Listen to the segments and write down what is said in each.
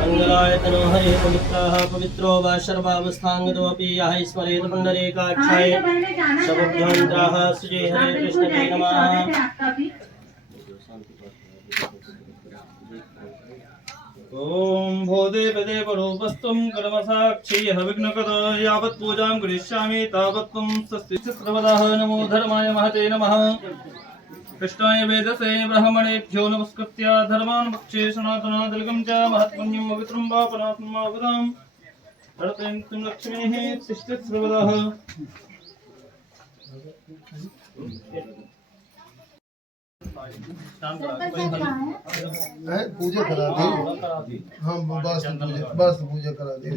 मंगलायतनो हरे पवित्रः पवित्रो वा सर्वावस्थांगतोऽपि यः स्मरेत् पुण्डरीकाक्षाय सबभ्यन्तरः श्री हरे कृष्ण ते नमः। ओम भूदेव देवरूपस्त्वं कर्मसाक्षी विघ्नकरो यावत् पूजां करिष्यामि तावत् त्वं स्वस्तिस्रवदः। नमो धर्माय महते नमः। कृष्णाय वेदसे ब्राह्मणेभ्यो नमस्कृत्य धर्मान् भक्षे सनातनादिलकं च महत्पुण्यं पवित्रं वा परात्मावदां हरतें लक्ष्मीः तिष्ठत्सर्वदः। पूजा करा दी। हाँ बस पूजा करा दी।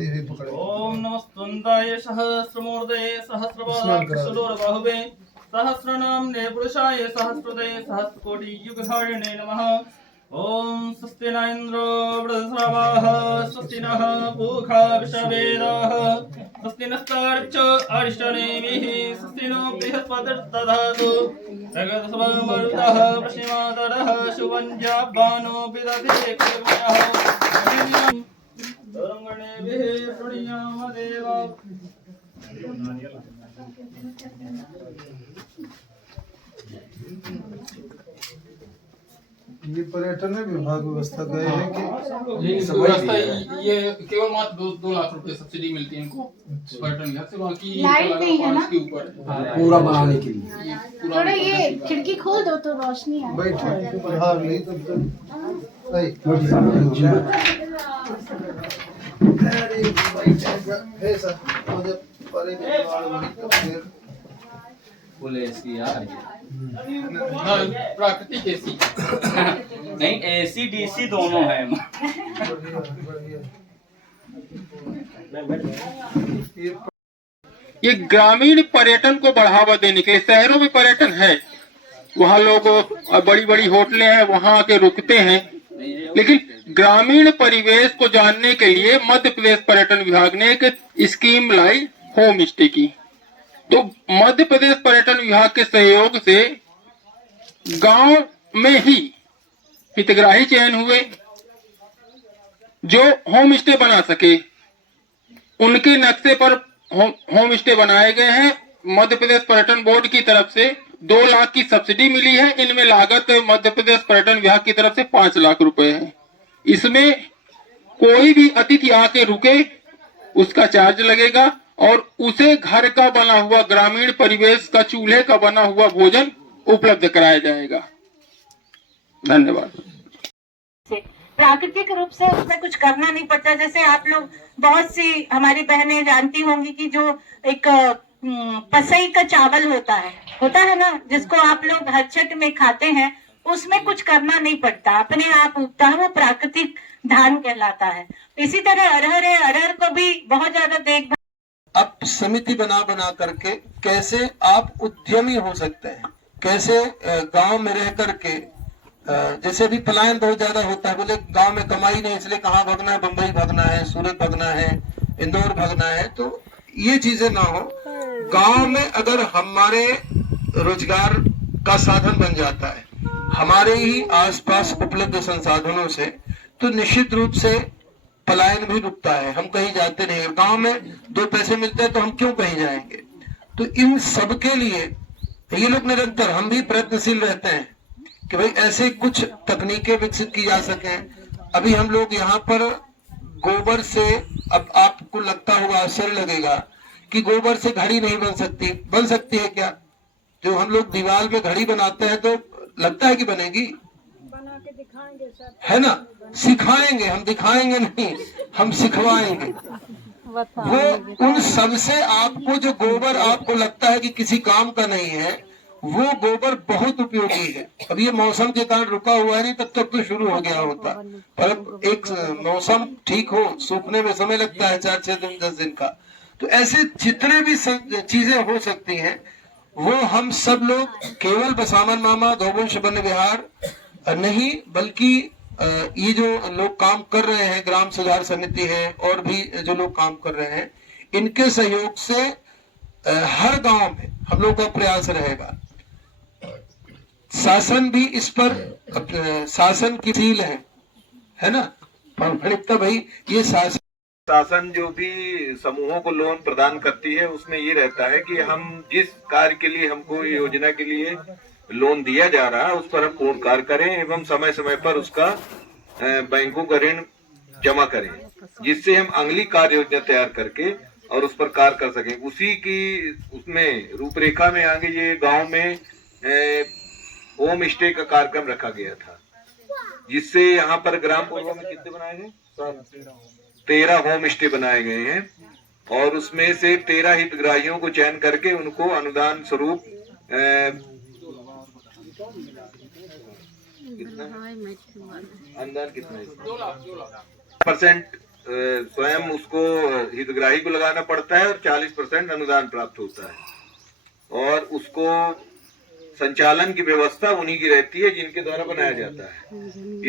ओम नमस्तुंदाय सहस्रमूर्धये सहस्रबाहुवे सहस्रनाम्ने पुरुषाय सहस्रदे सहस्रकोटि युगधारिणे नमः। ओम स्वस्ति न इंद्रो वृधस्रवाः स्वस्ति नः पूषा विश्ववेदाः स्वस्ति नस्तार्क्ष्यो अरिष्टनेमिः स्वस्ति नो बृहस्पतिर्दधातु जगत्सभामरुतः पश्चिमातरः शुभञ्जाबानो विदधते कर्मणः तरङ्गणेभिः प्रणीयामदेव। ये पर्यटन विभाग व्यवस्था गए हैं कि व्यवस्था ये केवल मात्र 2 लाख रुपए सब्सिडी मिलती है इनको पर्यटन विभाग से। बाकी लाइट नहीं है ना के ऊपर पूरा बनाने के लिए थोड़ा ये खिड़की खोल दो तो रोशनी आए। बैठे बाहर नहीं तब तक प्राकृतिक एसी नहीं, एसी डीसी दोनों है। ये ग्रामीण पर्यटन को बढ़ावा देने के लिए, शहरों में पर्यटन है, वहाँ लोग बड़ी बड़ी होटलें हैं वहाँ आके रुकते हैं, लेकिन ग्रामीण परिवेश को जानने के लिए मध्य प्रदेश पर्यटन विभाग ने एक स्कीम लाई होम स्टे की। तो मध्य प्रदेश पर्यटन विभाग के सहयोग से गांव में ही हितग्राही चयन हुए जो होम स्टे बना सके। उनके नक्शे पर होम स्टे बनाए गए हैं। मध्य प्रदेश पर्यटन बोर्ड की तरफ से 2 लाख की सब्सिडी मिली है। इनमें लागत मध्य प्रदेश पर्यटन विभाग की तरफ से 5 लाख रुपए है। इसमें कोई भी अतिथि आके रुके उसका चार्ज लगेगा और उसे घर का बना हुआ ग्रामीण परिवेश का चूल्हे का बना हुआ भोजन उपलब्ध कराया जाएगा। धन्यवाद। प्राकृतिक रूप से उसमें कुछ करना नहीं पड़ता। जैसे आप लोग बहुत सी हमारी बहनें जानती होंगी कि जो एक पसई का चावल होता है ना, जिसको आप लोग हर छठ में खाते हैं, उसमें कुछ करना नहीं पड़ता, अपने आप उगता है, वो प्राकृतिक धान कहलाता है। इसी तरह अरहर है, अरहर को भी बहुत ज्यादा देखभाल। अब समिति बना करके कैसे आप उद्यमी हो सकते हैं, कैसे गांव में रह करके, जैसे भी पलायन बहुत ज्यादा होता है, बोले गांव में कमाई नहीं इसलिए कहाँ भागना है, बंबई भागना है, सूरत भागना है, इंदौर भागना है, तो ये चीजें ना हो। गांव में अगर हमारे रोजगार का साधन बन जाता है हमारे ही आसपास उपलब्ध संसाधनों से, तो निश्चित रूप से पलायन भी रुकता है। हम कहीं जाते नहीं, गांव में 2 पैसे मिलते हैं तो हम क्यों कहीं जाएंगे। तो इन सब के लिए ये लोग निरंतर, हम भी प्रयत्नशील रहते हैं कि भाई ऐसे कुछ तकनीकें विकसित की जा सके। अभी हम लोग यहाँ पर गोबर से, अब आपको लगता होगा, आश्चर्य लगेगा कि गोबर से घड़ी नहीं बन सकती है क्या? जो हम लोग दीवार में घड़ी बनाते हैं तो लगता है कि बनेगी, बना के दिखाएंगे सर, है ना? सिखाएंगे, हम दिखाएंगे नहीं, हम सिखवाएंगे। वो उन सब से आपको जो गोबर आपको लगता है कि किसी काम का नहीं है, वो गोबर बहुत उपयोगी है। अब ये मौसम के कारण रुका हुआ है, नहीं तब तक तो शुरू हो गया होता, पर एक मौसम ठीक हो, सूखने में समय लगता है 4-6 दिन 10 दिन का। तो ऐसे जितने भी चीजें हो सकती हैं वो हम सब लोग केवल बसावन मामा गौवंश वन विहार नहीं, बल्कि ये जो लोग काम कर रहे हैं, ग्राम सुधार समिति है और भी जो लोग काम कर रहे हैं, इनके सहयोग से हर गांव में हम लोग का प्रयास रहेगा। शासन भी इस पर शासन की सील है ना प्रामाणिकता भाई। ये शासन जो भी समूहों को लोन प्रदान करती है उसमें ये रहता है कि हम जिस कार्य के लिए हमको योजना के लिए लोन दिया जा रहा है उस पर हम पूर्ण कार्य करें एवं समय समय पर उसका बैंकों का ऋण जमा करें, जिससे हम अगली कार्य योजना तैयार करके और उस पर कार्य कर सकें। उसी की उसमें रूपरेखा में आगे ये गांव में होम स्टे का कार्यक्रम रखा गया था, जिससे यहाँ पर ग्राम पूर्व में कितने बनाए गए 13 होम स्टे बनाए गए हैं और उसमें से 13 हितग्राहियों को चयन करके उनको अनुदान स्वरूप अनुदान कितना 2% स्वयं उसको हितग्राही को लगाना पड़ता है और 40% अनुदान प्राप्त होता है और उसको संचालन की व्यवस्था उन्हीं की रहती है जिनके द्वारा बनाया जाता है।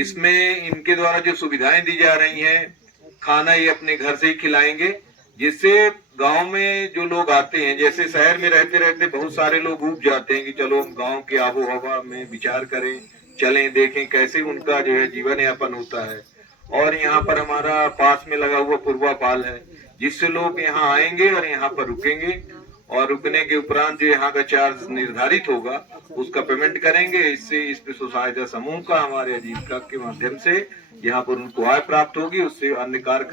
इसमें इनके द्वारा जो सुविधाएं दी जा रही हैं, खाना ये अपने घर से ही खिलाएंगे, जिससे गांव में जो लोग आते हैं, जैसे शहर में रहते रहते बहुत सारे लोग ऊब जाते हैं कि चलो हम गांव के आबो हवा में विचार करें, चलें, देखें कैसे उनका जो है जीवन यापन होता है। और यहाँ पर हमारा पास में लगा हुआ पूर्वापाल है, जिससे लोग यहाँ आएंगे और यहाँ पर रुकेंगे और रुकने के उपरांत जो यहाँ का चार्ज निर्धारित होगा उसका पेमेंट करेंगे। इससे इस स्व सहायता समूह का हमारे आजीविका के माध्यम से यहाँ पर उनको आय प्राप्त होगी, उससे अन्य कार्य